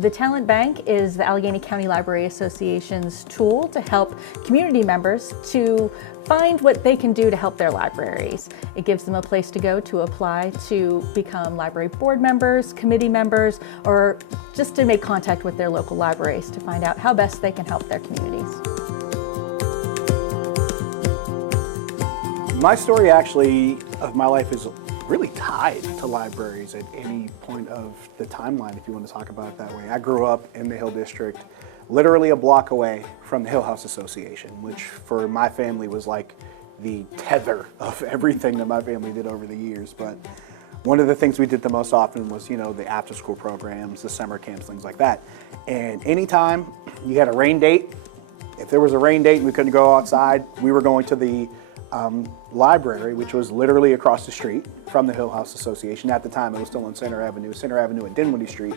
The Talent Bank is the Allegheny County Library Association's tool to help community members to find what they can do to help their libraries. It gives them a place to go to apply to become library board members, committee members, or just to make contact with their local libraries to find out how best they can help their communities. My story actually of my life is really tied to libraries at any point of the timeline, if you want to talk about it that way. I grew up in the Hill District, literally a block away from the Hill House Association, which for my family was like the tether of everything that my family did over the years. But one of the things we did the most often was, the after school programs, the summer camps, things like that. And anytime you had a rain date, if there was a rain date and we couldn't go outside, we were going to the library, which was literally across the street from the Hill House Association. At the time, it was still on Center Avenue and Dinwiddie Street.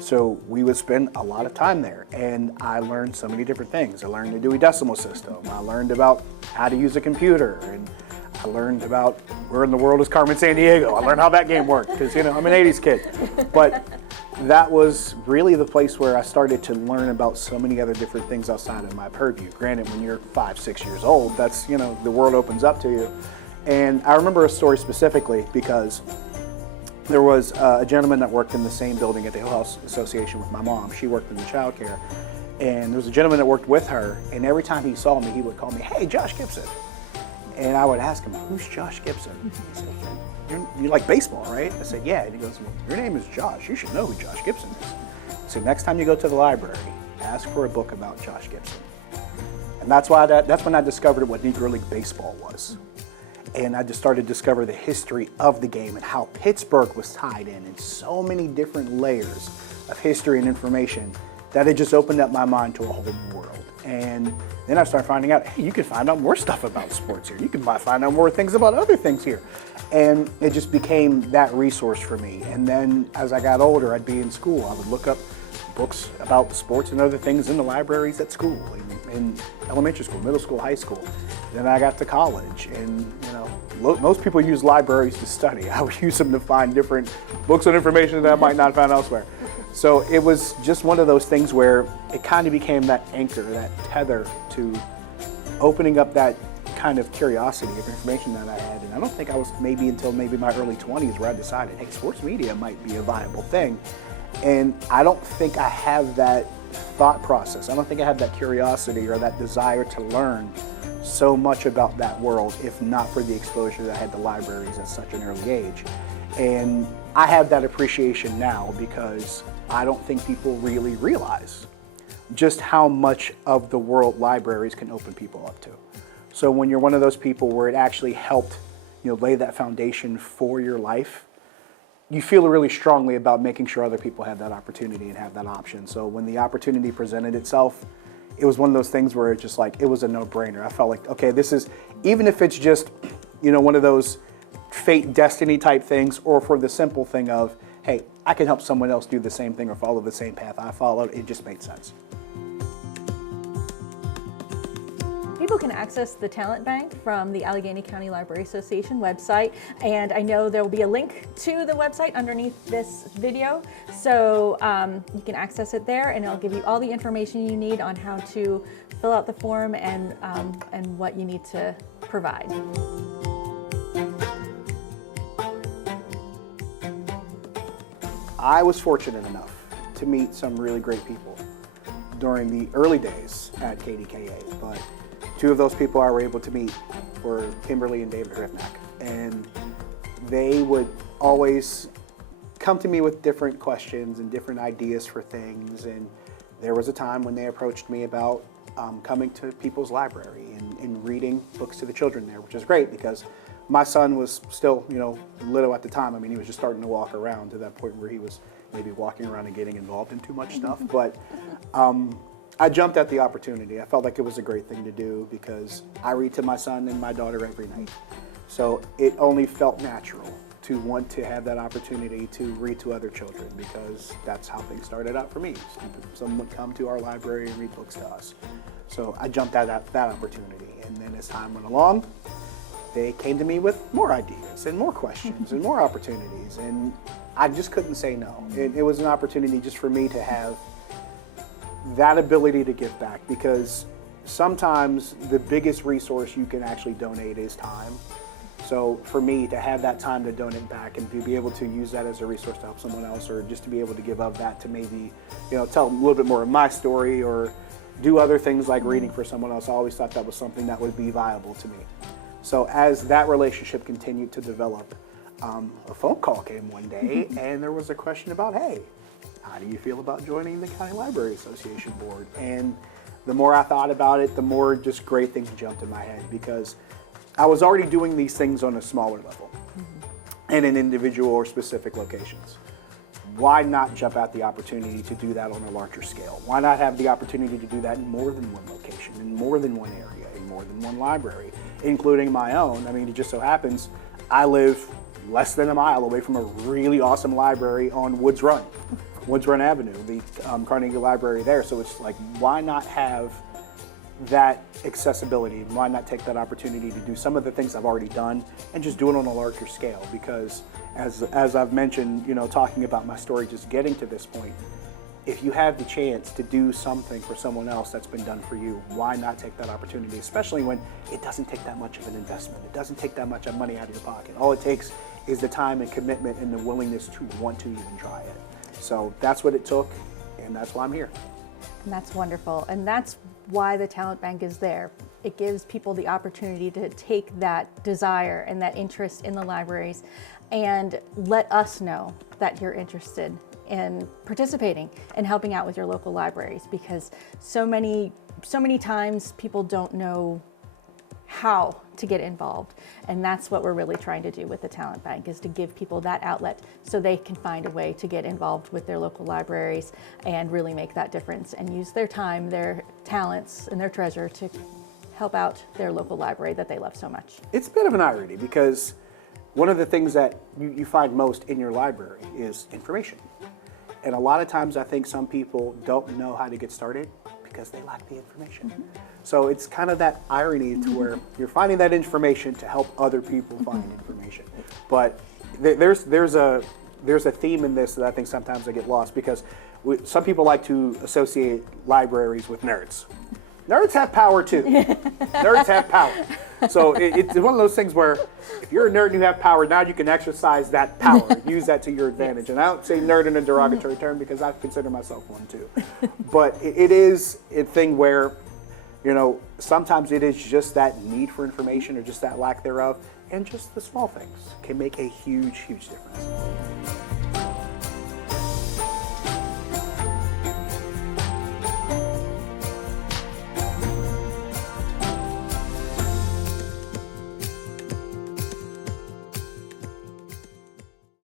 So we would spend a lot of time there, and I learned so many different things. I learned the Dewey Decimal System. I learned about how to use a computer, and I learned about where in the world is Carmen Sandiego. I learned how that game worked because, I'm an 80s kid. But that was really the place where I started to learn about so many other different things outside of my purview. Granted, when you're 5, 6 years old, that's, the world opens up to you. And I remember a story specifically because there was a gentleman that worked in the same building at the Hill House Association with my mom. She worked in the child care. And there was a gentleman that worked with her, and every time he saw me, he would call me, "Hey, Josh Gibson." And I would ask him, "Who's Josh Gibson?" He said, "You like baseball, right?" I said, "Yeah." And he goes, "Well, your name is Josh. You should know who Josh Gibson is." So next time you go to the library, ask for a book about Josh Gibson. And that's when I discovered what Negro League Baseball was. And I just started to discover the history of the game and how Pittsburgh was tied in so many different layers of history and information that it just opened up my mind to a whole world. And then I started finding out, hey, you can find out more stuff about sports here. You can find out more things about other things here. And it just became that resource for me. And then as I got older, I'd be in school. I would look up books about the sports and other things in the libraries at school, in elementary school, middle school, high school. Then I got to college, and most people use libraries to study. I would use them to find different books and information that I might not find elsewhere. So it was just one of those things where it kind of became that anchor, that tether to opening up that kind of curiosity of information that I had. And I don't think I was until my early 20s where I decided, hey, sports media might be a viable thing. And I don't think I have that thought process. I don't think I have that curiosity or that desire to learn so much about that world, if not for the exposure that I had to libraries at such an early age. And I have that appreciation now because I don't think people really realize just how much of the world libraries can open people up to. So when you're one of those people where it actually helped, lay that foundation for your life, you feel really strongly about making sure other people have that opportunity and have that option. So when the opportunity presented itself, it was one of those things where it was a no-brainer. I felt like, okay, this is, even if it's just, one of those fate, destiny type things, or for the simple thing of, hey, I can help someone else do the same thing or follow the same path I followed, it just made sense. People can access the Talent Bank from the Allegheny County Library Association website, and I know there will be a link to the website underneath this video, so you can access it there, and it'll give you all the information you need on how to fill out the form and what you need to provide. I was fortunate enough to meet some really great people during the early days at KDKA, but two of those people I were able to meet were Kimberly and David Rifnack, and they would always come to me with different questions and different ideas for things. And there was a time when they approached me about coming to People's Library and reading books to the children there, which is great because my son was still, little at the time. I mean, he was just starting to walk around to that point where he was maybe walking around and getting involved in too much stuff. But I jumped at the opportunity. I felt like it was a great thing to do because I read to my son and my daughter every night. So it only felt natural to want to have that opportunity to read to other children because that's how things started out for me. Someone would come to our library and read books to us. So I jumped at that opportunity. And then as time went along, they came to me with more ideas and more questions and more opportunities, and I just couldn't say no. It was an opportunity just for me to have that ability to give back, because sometimes the biggest resource you can actually donate is time. So for me to have that time to donate back and to be able to use that as a resource to help someone else, or just to be able to give of that to maybe, tell them a little bit more of my story, or do other things like reading for someone else, I always thought that was something that would be viable to me. So as that relationship continued to develop, a phone call came one day and there was a question about, hey, how do you feel about joining the County Library Association board? And the more I thought about it, the more just great things jumped in my head, because I was already doing these things on a smaller level and in individual or specific locations. Why not jump at the opportunity to do that on a larger scale? Why not have the opportunity to do that in more than one location, in more than one area, in more than one library, including my own? I mean, it just so happens I live less than a mile away from a really awesome library on Woods Run Avenue, the Carnegie Library there. So it's like, why not have that accessibility? Why not take that opportunity to do some of the things I've already done and just do it on a larger scale? Because as I've mentioned, talking about my story, just getting to this point, if you have the chance to do something for someone else that's been done for you, why not take that opportunity, especially when it doesn't take that much of an investment. It doesn't take that much money out of your pocket. All it takes is the time and commitment and the willingness to want to even try it. So that's what it took, and that's why I'm here. And that's wonderful. And that's why the Talent Bank is there. It gives people the opportunity to take that desire and that interest in the libraries and let us know that you're interested in participating and helping out with your local libraries, because so many times people don't know how to get involved. And that's what we're really trying to do with the Talent Bank, is to give people that outlet so they can find a way to get involved with their local libraries and really make that difference and use their time, their talents, and their treasure to help out their local library that they love so much. It's a bit of an irony, because one of the things that you find most in your library is information. And a lot of times I think some people don't know how to get started because they lack the information. So it's kind of that irony to where you're finding that information to help other people find information. But there's a theme in this that I think sometimes I get lost, because some people like to associate libraries with nerds. Nerds have power too. Nerds have power. So it's one of those things where if you're a nerd and you have power, now you can exercise that power, use that to your advantage. And I don't say nerd in a derogatory term, because I consider myself one too. But it is a thing where, sometimes it is just that need for information or just that lack thereof, and just the small things can make a huge, huge difference.